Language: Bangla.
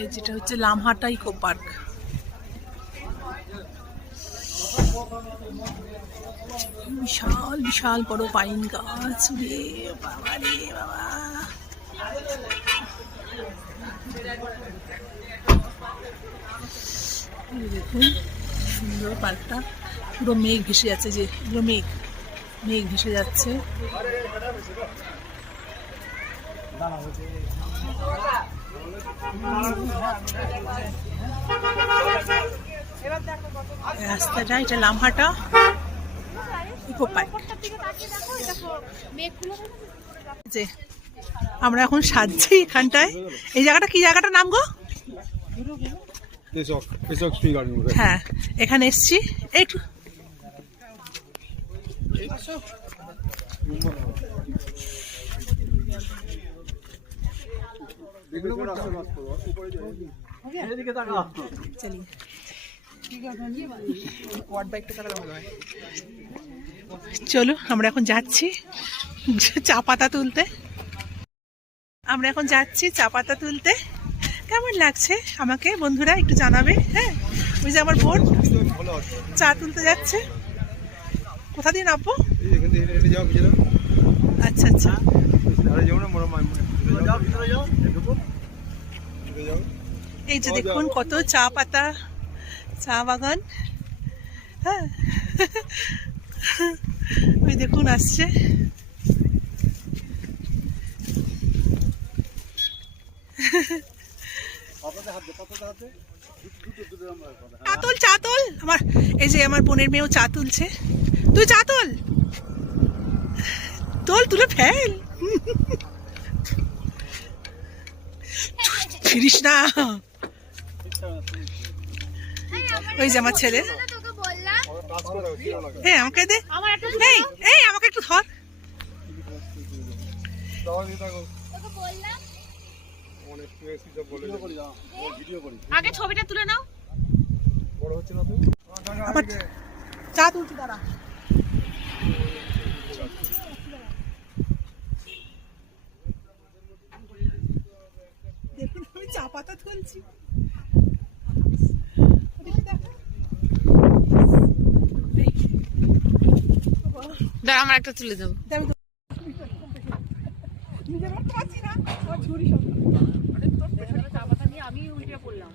এই যেটা হচ্ছে লামহাটা ইকো পার্ক। বিশাল বিশাল বড় পাইন গাছ রে বাবা রে বাবা। দেখুন সুন্দর পার্কটা, পুরো মেঘ ভেসে যাচ্ছে, যে পুরো মেঘ মেঘ ভেসে যাচ্ছে। রাস্তাটা এটা লামহাটা ইকো পার্ক। যে আমরা এখন সাজছি এখানটায়। এই জায়গাটা কি জায়গাটার নাম গো? হ্যাঁ, এখানে এসছি একটু। চলো আমরা এখন যাচ্ছি চা পাতা তুলতে। আমরা এখন যাচ্ছি চা পাতা তুলতে। কেমন লাগছে আমাকে বন্ধুরা একটু জানাবে। হ্যাঁ, ওই যে আমার বোন চা তুলতে যাচ্ছে। কোথা দিয়ে নামবো? আচ্ছা আচ্ছা, এই যে দেখুন কত চা পাতা, চা বাগান। হ্যাঁ, ওই দেখুন আসছে। চাতুল চাতুল আমার, এই যে আমার বোনের মেয়েও চা তুলছে। তুই চা তুল, তোল, তুলে ফেল, ফিরিস না। ওই যে আমার ছেলে। হ্যাঁ, আমাকে দে, এই আমাকে একটু ধর। আগে ছবিটা তুলে নাও। আবার চা তুলছি, দাঁড়া। দেখুন আমি চা পাতা তুলছি। দাঁড়া, আমার একটা তুলে দেবো। আমি উল্টে পড়লাম।